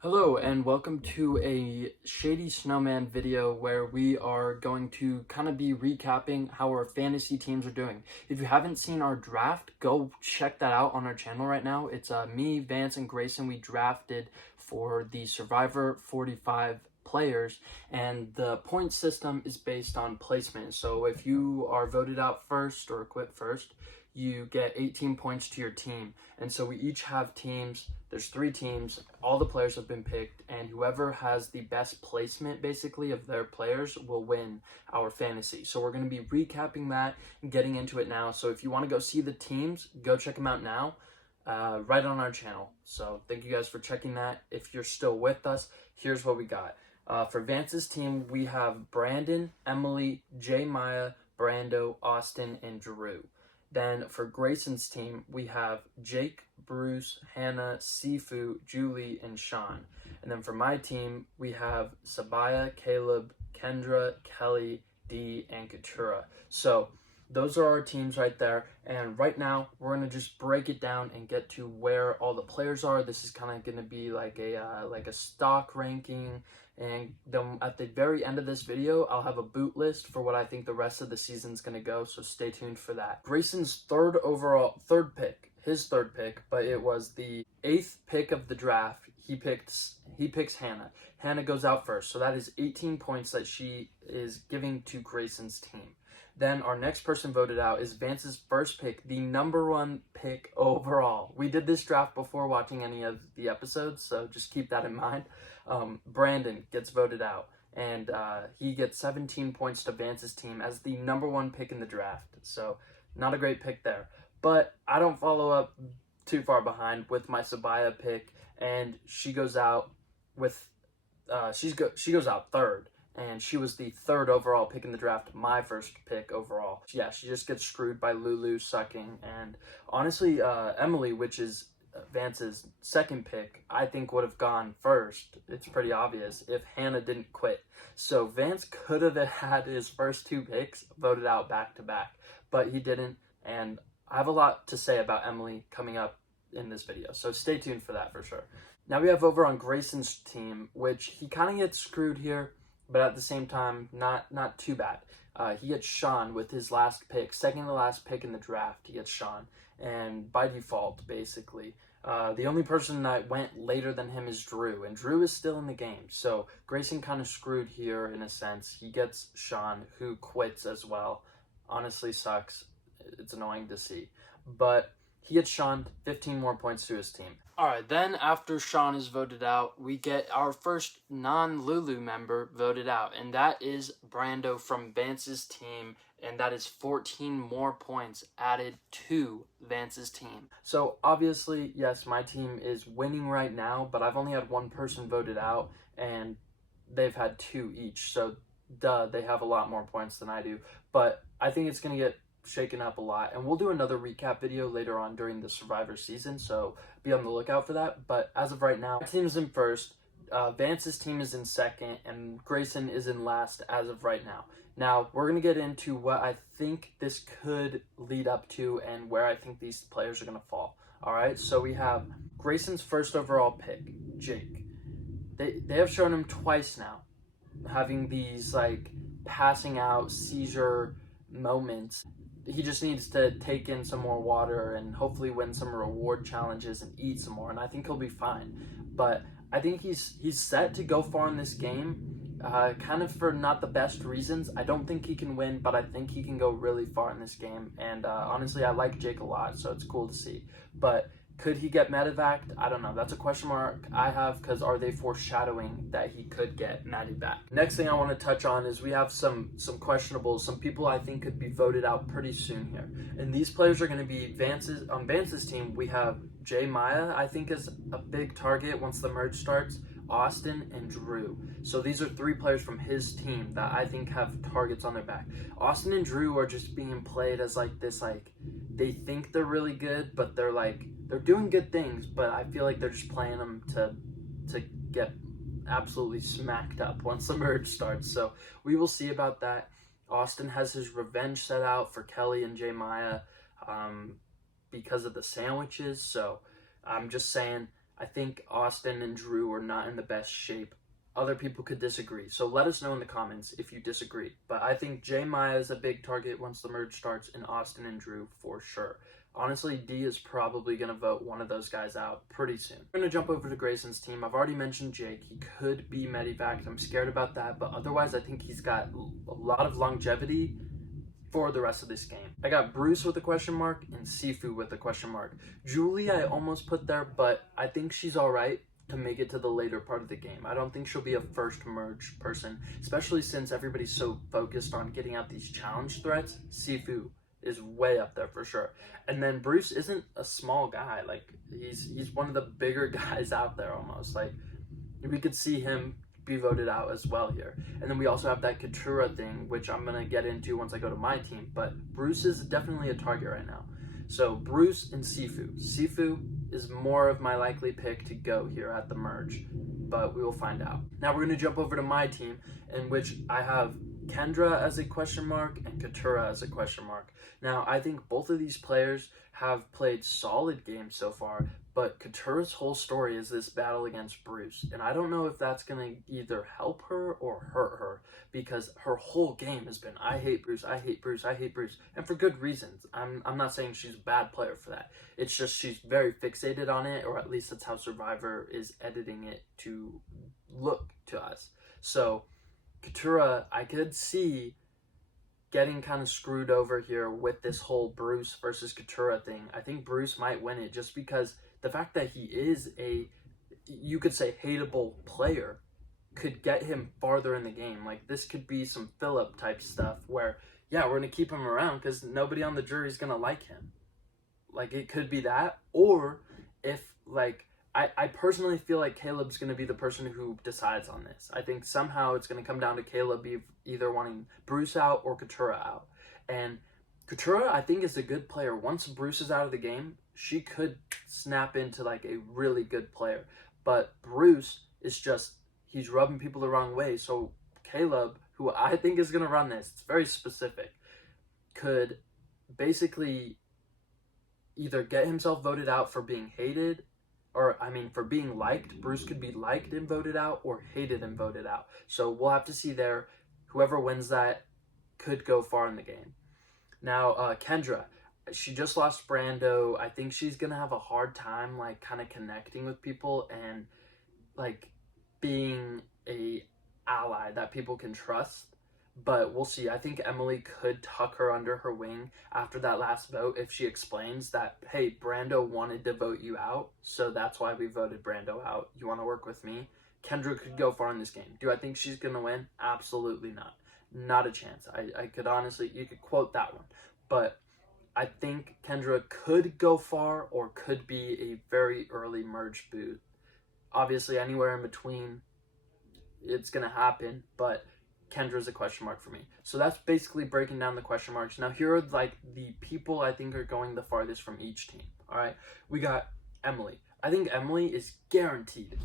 Hello and welcome to a Shady Snowman video where we are going to kind of be recapping how our fantasy teams are doing. If you haven't seen our draft, go check that out on our channel right now. It's me, Vance, and Grayson. We drafted for the Survivor 45 players, and the point system is based on placement. So if you are voted out first or quit first, you get 18 points to your team. And so we each have teams. There's 3 teams. All the players have been picked, and whoever has the best placement, basically, of their players will win our fantasy. So we're going to be recapping that and getting into it now. So if you want to go see the teams, go check them out now, right on our channel. So thank you guys for checking that. If you're still with us, here's what we got. For Vance's team, we have Brandon, Emily, J. Maya, Brando, Austin, and Drew. Then for Grayson's team, we have Jake, Bruce, Hannah, Sifu, Julie, and Sean. And then for my team, we have Sabaya, Caleb, Kendra, Kelly, Dee, and Katura. So those are our teams right there. And right now, we're going to just break it down and get to where all the players are. This is kind of going to be like a stock ranking. And then at the very end of this video, I'll have a boot list for what I think the rest of the season's going to go, so stay tuned for that. Grayson's third pick, but it was the 8th pick of the draft. He picks Hannah. Hannah goes out first, so that is 18 points that she is giving to Grayson's team. Then our next person voted out is Vance's first pick, the number 1 pick overall. We did this draft before watching any of the episodes, so just keep that in mind. Brandon gets voted out, and he gets 17 points to Vance's team as the number 1 pick in the draft. So not a great pick there. But I don't follow up too far behind with my Sabaya pick, and she goes out with she goes out third. And she was the 3rd overall pick in the draft, my first pick overall. Yeah, she just gets screwed by Lulu sucking. And honestly, Emily, which is Vance's 2nd pick, I think would have gone first. It's pretty obvious if Hannah didn't quit. So Vance could have had his first 2 picks voted out back to back, but he didn't. And I have a lot to say about Emily coming up in this video, so stay tuned for that for sure. Now we have over on Grayson's team, which he kind of gets screwed here, but at the same time, not too bad. He gets Sean with his last pick, 2nd to last pick in the draft. He gets Sean, and by default, basically. The only person that went later than him is Drew, and Drew is still in the game. So Grayson kind of screwed here in a sense. He gets Sean, who quits as well. Honestly sucks. It's annoying to see. But he gets Sean, 15 more points to his team. Alright, then after Sean is voted out, we get our first non-Lulu member voted out, and that is Brando from Vance's team, and that is 14 more points added to Vance's team. So obviously, yes, my team is winning right now, but I've only had 1 person voted out, and they've had 2 each, so duh, they have a lot more points than I do. But I think it's going to get shaken up a lot, and we'll do another recap video later on during the Survivor season, so be on the lookout for that. But as of right now, my team is in first, Vance's team is in second, and Grayson is in last as of right now. Now we're gonna get into what I think this could lead up to and where I think these players are gonna fall. All right, so we have Grayson's first overall pick, Jake. They have shown him twice now having these like passing out seizure moments. He just needs to take in some more water and hopefully win some reward challenges and eat some more, and I think he'll be fine. But I think he's set to go far in this game, kind of for not the best reasons. I don't think he can win, but I think he can go really far in this game. And honestly, I like Jake a lot, so it's cool to see. But could he get medevaced? I don't know. That's a question mark I have, because are they foreshadowing that he could get medevaced? Next thing I want to touch on is we have some questionables, some people I think could be voted out pretty soon here. And these players are going to be on Vance's team. We have J. Maya, I think, is a big target once the merge starts. Austin and Drew. So these are 3 players from his team that I think have targets on their back. Austin and Drew are just being played as like this, like they think they're really good, but they're doing good things, but I feel like they're just playing them to get absolutely smacked up once the merge starts. So we will see about that. Austin has his revenge set out for Kelly and J. Maya because of the sandwiches. So I'm just saying, I think Austin and Drew are not in the best shape. Other people could disagree, so let us know in the comments if you disagree. But I think J Maya is a big target once the merge starts, and Austin and Drew for sure. Honestly, D is probably going to vote one of those guys out pretty soon. We're going to jump over to Grayson's team. I've already mentioned Jake. He could be medevaced. I'm scared about that, but otherwise I think he's got a lot of longevity for the rest of this game. I got Bruce with a question mark and Sifu with a question mark. Julie I almost put there, but I think she's alright to make it to the later part of the game. I don't think she'll be a first merge person, especially since everybody's so focused on getting out these challenge threats. Sifu is way up there for sure. And then Bruce isn't a small guy. Like, he's one of the bigger guys out there almost. Like, we could see him be voted out as well here. And then we also have that Katurah thing, which I'm gonna get into once I go to my team, but Bruce is definitely a target right now. So Bruce and Sifu. Sifu is more of my likely pick to go here at the merge, but we will find out. Now we're gonna jump over to my team, in which I have Kendra as a question mark and Katurah as a question mark. Now I think both of these players have played solid games so far, but Katurah's whole story is this battle against Bruce, and I don't know if that's going to either help her or hurt her, because her whole game has been, I hate Bruce, I hate Bruce, I hate Bruce, and for good reasons. I'm not saying she's a bad player for that. It's just she's very fixated on it, or at least that's how Survivor is editing it to look to us. So Katurah, I could see getting kind of screwed over here with this whole Bruce versus Katurah thing. I think Bruce might win it just because the fact that he is a, you could say, hateable player could get him farther in the game. Like, this could be some Philip type stuff where, yeah, we're going to keep him around because nobody on the jury is going to like him. Like, it could be that. Or if, like, I personally feel like Caleb's going to be the person who decides on this. I think somehow it's going to come down to Caleb either wanting Bruce out or Katurah out. And Katurah, I think, is a good player. Once Bruce is out of the game, she could snap into like a really good player. But Bruce is just, he's rubbing people the wrong way. So Caleb, who I think is going to run this, it's very specific, could basically either get himself voted out for being hated, or, I mean, for being liked. Bruce could be liked and voted out, or hated and voted out. So we'll have to see there. Whoever wins that could go far in the game. Now, Kendra, she just lost Brando. I think she's going to have a hard time, like, kind of connecting with people and, like, being a ally that people can trust. But we'll see. I think Emily could tuck her under her wing after that last vote if she explains that, hey, Brando wanted to vote you out, so that's why we voted Brando out. You want to work with me? Kendra could go far in this game. Do I think she's going to win? Absolutely not. Not a chance. I could honestly, you could quote that one. But I think Kendra could go far or could be a very early merge boot. Obviously, anywhere in between, it's going to happen, but Kendra's a question mark for me. So that's basically breaking down the question marks. Now here are like the people I think are going the farthest from each team. All right, we got Emily. I think Emily is guaranteed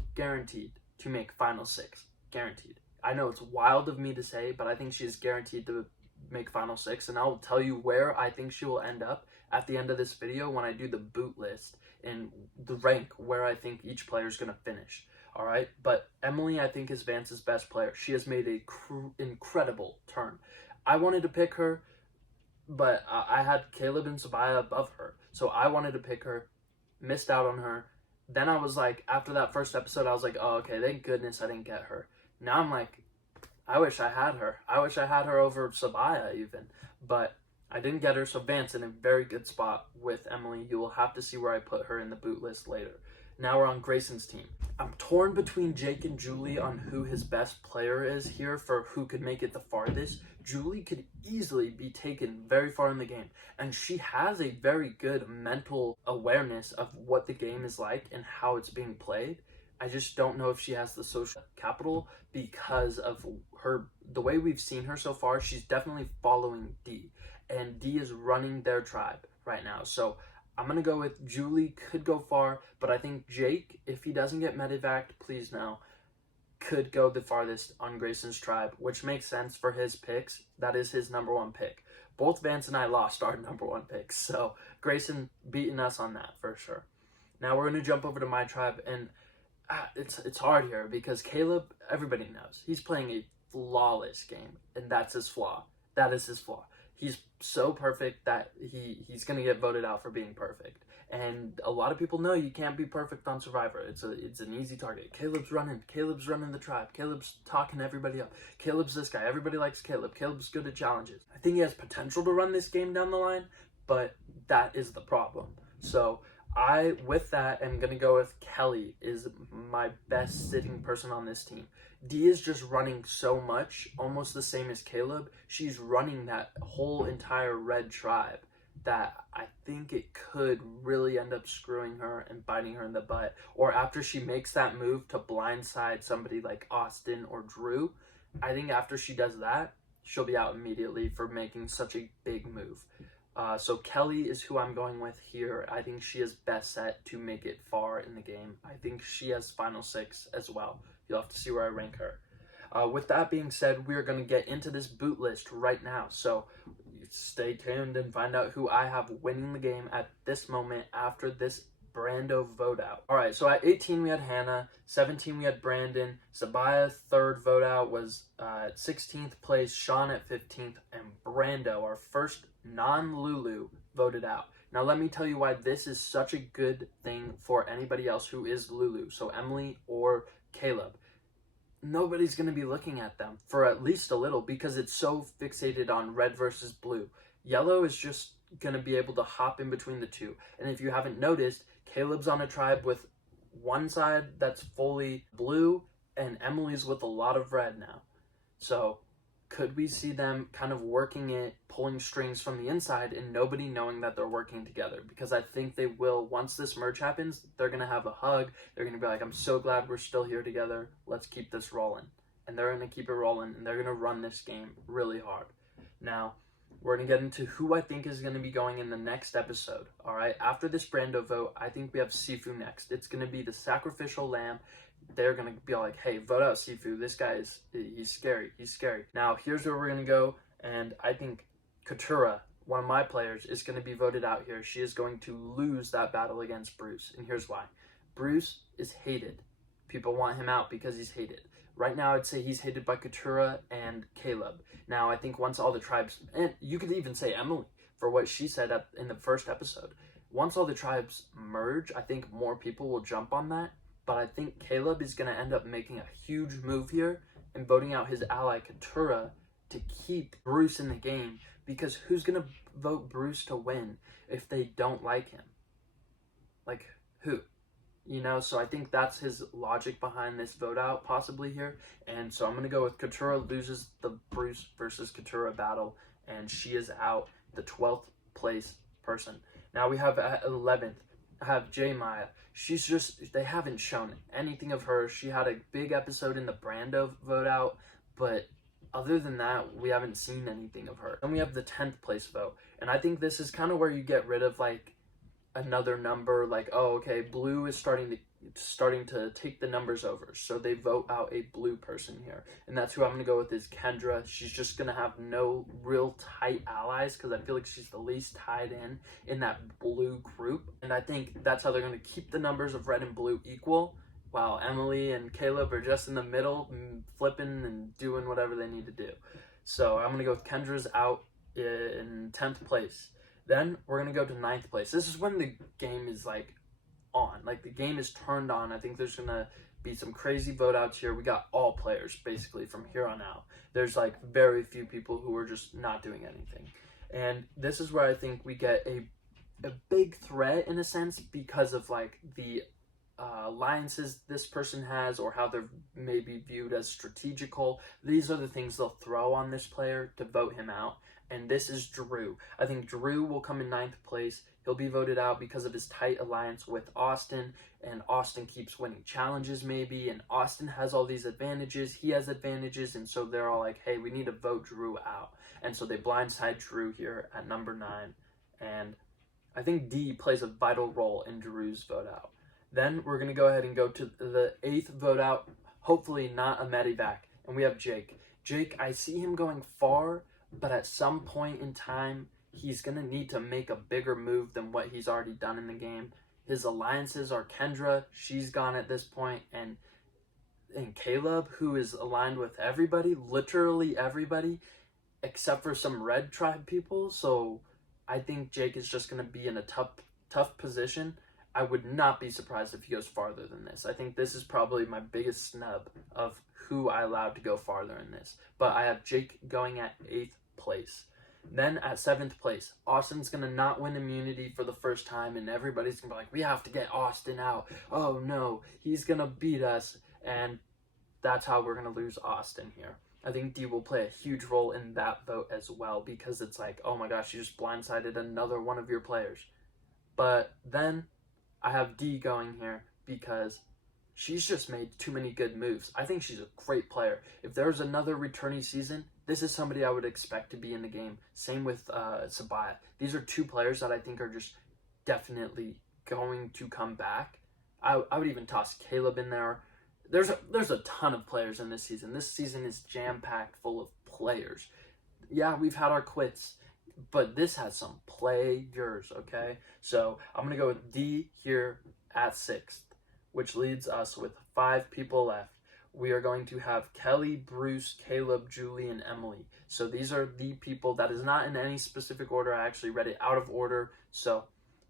to make Final Six. Guaranteed. I know it's wild of me to say, but I think she's guaranteed to make Final Six, and I'll tell you where I think she will end up at the end of this video when I do the boot list and the rank where I think each player is going to finish. All right, but Emily, I think, is Vance's best player. She has made a incredible turn. I wanted to pick her, but I had Caleb and Sabiyah above her. So I wanted to pick her, missed out on her. Then I was like, after that first episode, I was like, oh, okay, thank goodness I didn't get her. Now I'm like, I wish I had her. I wish I had her over Sabiyah even. But I didn't get her, so Vance in a very good spot with Emily. You will have to see where I put her in the boot list later. Now we're on Grayson's team. I'm torn between Jake and Julie on who his best player is here for who could make it the farthest. Julie could easily be taken very far in the game, and she has a very good mental awareness of what the game is like and how it's being played. I just don't know if she has the social capital because of the way we've seen her so far. She's definitely following D, and D is running their tribe right now. So I'm going to go with Julie could go far, but I think Jake, if he doesn't get medevaced, please no, could go the farthest on Grayson's tribe, which makes sense for his picks. That is his number one pick. Both Vance and I lost our number one picks, so Grayson beating us on that for sure. Now we're going to jump over to my tribe, and it's hard here because Caleb, everybody knows, he's playing a flawless game, and that's his flaw. That is his flaw. He's so perfect that he's going to get voted out for being perfect. And a lot of people know you can't be perfect on Survivor. It's an easy target. Caleb's running the tribe. Caleb's talking everybody up. Caleb's this guy. Everybody likes Caleb. Caleb's good at challenges. I think he has potential to run this game down the line, but that is the problem. So with that, am going to go with Kelly is my best sitting person on this team. Dee is just running so much, almost the same as Caleb. She's running that whole entire red tribe that I think it could really end up screwing her and biting her in the butt. Or after she makes that move to blindside somebody like Austin or Drew, I think after she does that, she'll be out immediately for making such a big move. So Kelly is who I'm going with here. I think she is best set to make it far in the game. I think she has final 6 as well. You'll have to see where I rank her. With that being said, we're going to get into this boot list right now. So stay tuned and find out who I have winning the game at this moment after this Brando vote out. All right, so at 18 we had Hannah, 17 we had Brandon, Sabaya third vote out was at 16th place, Sean at 15th, and Brando, our first non-Lulu, voted out. Now let me tell you why this is such a good thing for anybody else who is Lulu, so Emily or Caleb. Nobody's going to be looking at them for at least a little because it's so fixated on red versus blue. Yellow is just going to be able to hop in between the two. And if you haven't noticed, Caleb's on a tribe with one side that's fully blue and Emily's with a lot of red now. So could we see them kind of working it, pulling strings from the inside and nobody knowing that they're working together? Because I think they will. Once this merge happens, they're going to have a hug. They're going to be like, I'm so glad we're still here together. Let's keep this rolling. And they're going to keep it rolling and they're going to run this game really hard. Now, we're going to get into who I think is going to be going in the next episode. All right. After this Brando vote, I think we have Sifu next. It's going to be the sacrificial lamb. They're going to be like, hey, vote out Sifu. This guy he's scary. He's scary. Now, here's where we're going to go. And I think Katurah, one of my players, is going to be voted out here. She is going to lose that battle against Bruce. And here's why. Bruce is hated. People want him out because he's hated. Right now, I'd say he's hated by Katurah and Caleb. Now, I think once all the tribes, and you could even say Emily for what she said in the first episode. Once all the tribes merge, I think more people will jump on that. But I think Caleb is going to end up making a huge move here and voting out his ally Katurah to keep Bruce in the game. Because who's going to vote Bruce to win if they don't like him? Like, who? You know, so I think that's his logic behind this vote out possibly here. And so I'm going to go with Katurah loses the Bruce versus Katurah battle. And she is out, the 12th place person. Now we have at 11th, I have J Maya. She's just, they haven't shown anything of her. She had a big episode in the Brando vote out, but other than that, we haven't seen anything of her. Then we have the 10th place vote. And I think this is kind of where you get rid of like another number, like, oh, okay, blue is starting to take the numbers over. So they vote out a blue person here. And that's who I'm going to go with is Kendra. She's just going to have no real tight allies because I feel like she's the least tied in that blue group. And I think that's how they're going to keep the numbers of red and blue equal while Emily and Caleb are just in the middle flipping and doing whatever they need to do. So I'm going to go with Kendra's out in 10th place. Then we're going to go to 9th place. This is when the game is like on. Like the game is turned on. I think there's going to be some crazy vote outs here. We got all players basically from here on out. There's like very few people who are just not doing anything. And this is where I think we get a big threat in a sense because of like the alliances this person has or how they're maybe viewed as strategical. These are the things they'll throw on this player to vote him out. And this is Drew. I think Drew will come in 9th place. He'll be voted out because of his tight alliance with Austin, and Austin keeps winning challenges maybe, and Austin has all these advantages. He has advantages, and so they're all like, hey, we need to vote Drew out. And so they blindside Drew here at number 9. And I think D plays a vital role in Drew's vote out. Then we're going to go ahead and go to the 8th vote out, hopefully not a medevac, and we have Jake. Jake, I see him going far, but at some point in time, he's going to need to make a bigger move than what he's already done in the game. His alliances are Kendra, she's gone at this point, and Caleb, who is aligned with everybody, literally everybody, except for some red tribe people. So I think Jake is just going to be in a tough position. I would not be surprised if he goes farther than this. I think this is probably my biggest snub of who I allowed to go farther in this. But I have Jake going at 8th place. Then at 7th place, Austin's going to not win immunity for the first time, and everybody's going to be like, we have to get Austin out. Oh no, he's going to beat us. And that's how we're going to lose Austin here. I think D will play a huge role in that vote as well, because it's like, oh my gosh, you just blindsided another one of your players. But then I have D going here because she's just made too many good moves. I think she's a great player. If there's another returning season, this is somebody I would expect to be in the game. Same with Sabiyah. These are two players that I think are just definitely going to come back. I would even toss Caleb in there. There's a ton of players in this season. This season is jam-packed full of players. Yeah, we've had our quits, but this has some players, okay? So I'm going to go with D here at 6th, which leads us with 5 people left. We are going to have Kelly, Bruce, Caleb, Julie, and Emily. So these are the people. That is not in any specific order. I actually read it out of order. So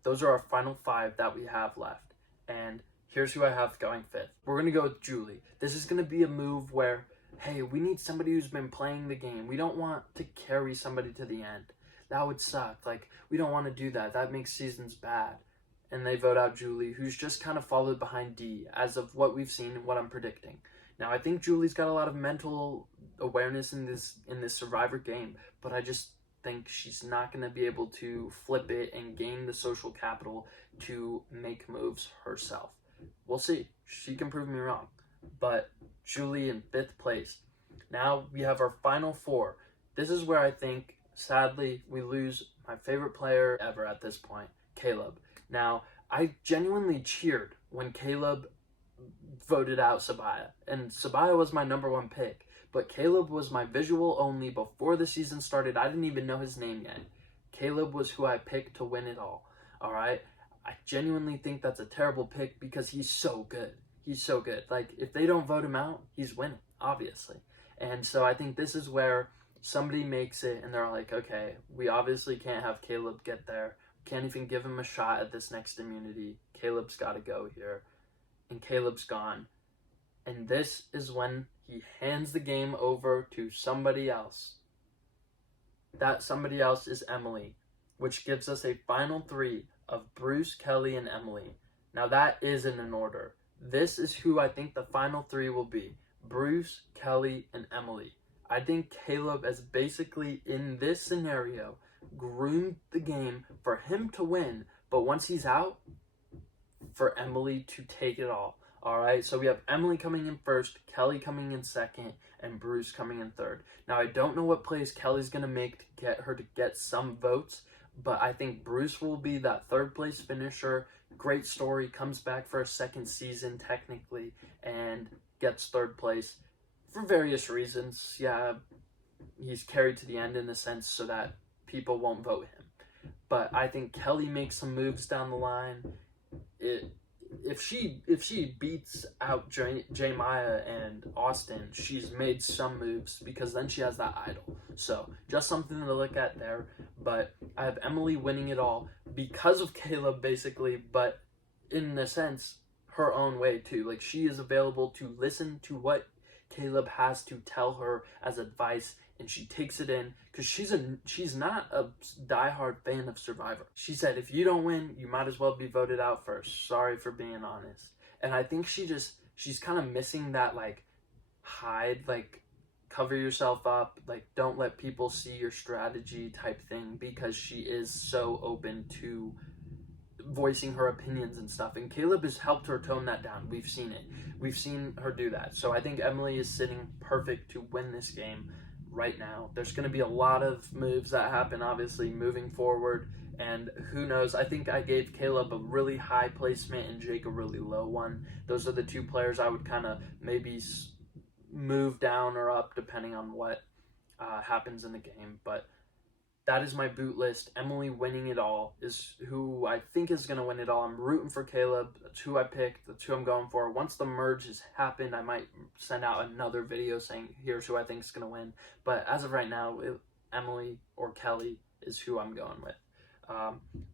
those are our final 5 that we have left. And here's who I have going 5th. We're going to go with Julie. This is going to be a move where, hey, we need somebody who's been playing the game. We don't want to carry somebody to the end. That would suck. Like, we don't want to do that. That makes seasons bad. And they vote out Julie, who's just kind of followed behind D as of what we've seen and what I'm predicting. Now, I think Julie's got a lot of mental awareness in this Survivor game, but I just think she's not going to be able to flip it and gain the social capital to make moves herself. We'll see. She can prove me wrong. But Julie in 5th place. Now we have our final 4. This is where I think, sadly, we lose my favorite player ever at this point, Caleb. Now, I genuinely cheered when Caleb voted out Sabiyah. And Sabiyah was my number 1 pick. But Caleb was my visual only before the season started. I didn't even know his name yet. Caleb was who I picked to win it all. Alright? I genuinely think that's a terrible pick because he's so good. He's so good. Like, if they don't vote him out, he's winning, obviously. And so I think this is where somebody makes it and they're like, okay, we obviously can't have Caleb get there. Can't even give him a shot at this next immunity. Caleb's got to go here. And Caleb's gone. And this is when he hands the game over to somebody else. That somebody else is Emily, which gives us a final 3 of Bruce, Kelly, and Emily. Now that is in an order. This is who I think the final 3 will be. Bruce, Kelly, and Emily. I think Caleb is basically, in this scenario, groomed the game for him to win, but once he's out, for Emily to take it all. Alright, so we have Emily coming in 1st, Kelly coming in 2nd, and Bruce coming in 3rd. Now, I don't know what plays Kelly's going to make to get her to get some votes, but I think Bruce will be that 3rd place finisher. Great story, comes back for a 2nd season technically, and gets 3rd place for various reasons. Yeah, he's carried to the end in a sense so that people won't vote him. But I think Kelly makes some moves down the line. If she beats out Jemiah and Austin, she's made some moves because then she has that idol. So just something to look at there. But I have Emily winning it all because of Caleb, basically, but in a sense, her own way too. Like, she is available to listen to what Caleb has to tell her as advice, and she takes it in because she's not a diehard fan of Survivor. She said, if you don't win, you might as well be voted out first. Sorry for being honest. And I think she's kind of missing that, like, hide, like, cover yourself up, like, don't let people see your strategy type thing, because she is so open to voicing her opinions and stuff, and Caleb has helped her tone that down. We've seen it. We've seen her do that. So I think Emily is sitting perfect to win this game right now. There's going to be a lot of moves that happen, obviously, moving forward, and who knows. I think I gave Caleb a really high placement and Jake a really low one. Those are the 2 players I would kind of maybe move down or up depending on what happens in the game. But that is my boot list. Emily winning it all is who I think is going to win it all. I'm rooting for Caleb. That's who I picked. That's who I'm going for. Once the merge has happened, I might send out another video saying, here's who I think is going to win. But as of right now, Emily or Kelly is who I'm going with.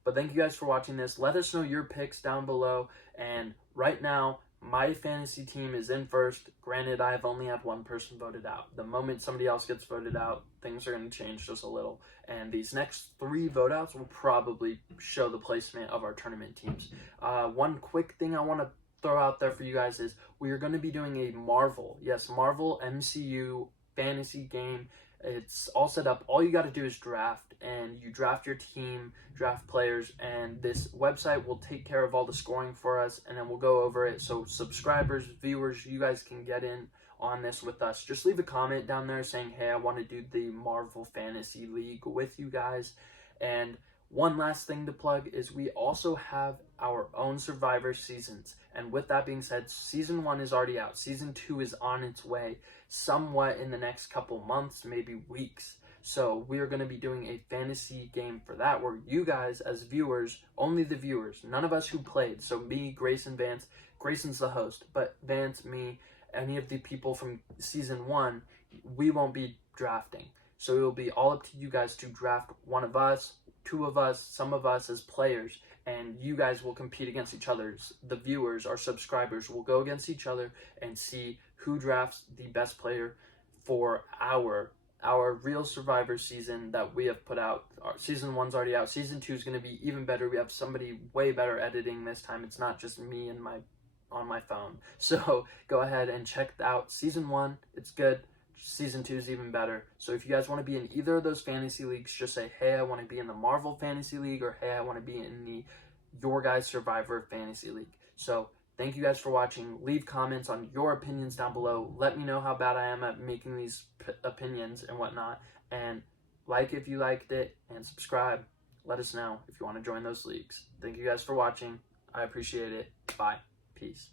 But thank you guys for watching this. Let us know your picks down below. And right now, my fantasy team is in first. Granted, I've only had one person voted out. The moment somebody else gets voted out, things are going to change just a little. And these next 3 vote outs will probably show the placement of our tournament teams. One quick thing I want to throw out there for you guys is we are going to be doing a Marvel MCU fantasy game. It's all set up. All you got to do is draft, and you draft your team, draft players, and this website will take care of all the scoring for us, and then we'll go over it. So subscribers, viewers, you guys can get in on this with us. Just leave a comment down there saying, hey, I want to do the Marvel Fantasy League with you guys. And one last thing to plug is we also have our own Survivor seasons. And with that being said, season 1 is already out. Season 2 is on its way somewhat in the next couple months, maybe weeks. So we are going to be doing a fantasy game for that where you guys as viewers, only the viewers, none of us who played. So me, Grayson, Vance, Grayson's the host, but Vance, me, any of the people from season 1, we won't be drafting. So it will be all up to you guys to draft one of us, 2 of us, some of us as players, and you guys will compete against each other. The viewers, our subscribers, will go against each other and see who drafts the best player for our real Survivor season that we have put out. Our season 1's already out. Season 2 is going to be even better. We have somebody way better editing this time. It's not just me and on my phone. So go ahead and check out season 1. It's good. Season 2 is even better. So if you guys want to be in either of those fantasy leagues, just say, hey, I want to be in the Marvel Fantasy League, or hey, I want to be in the Your Guys Survivor Fantasy League. So thank you guys for watching. Leave comments on your opinions down below. Let me know how bad I am at making these opinions and whatnot. And like if you liked it, and subscribe. Let us know if you want to join those leagues. Thank you guys for watching. I appreciate it. Bye. Peace.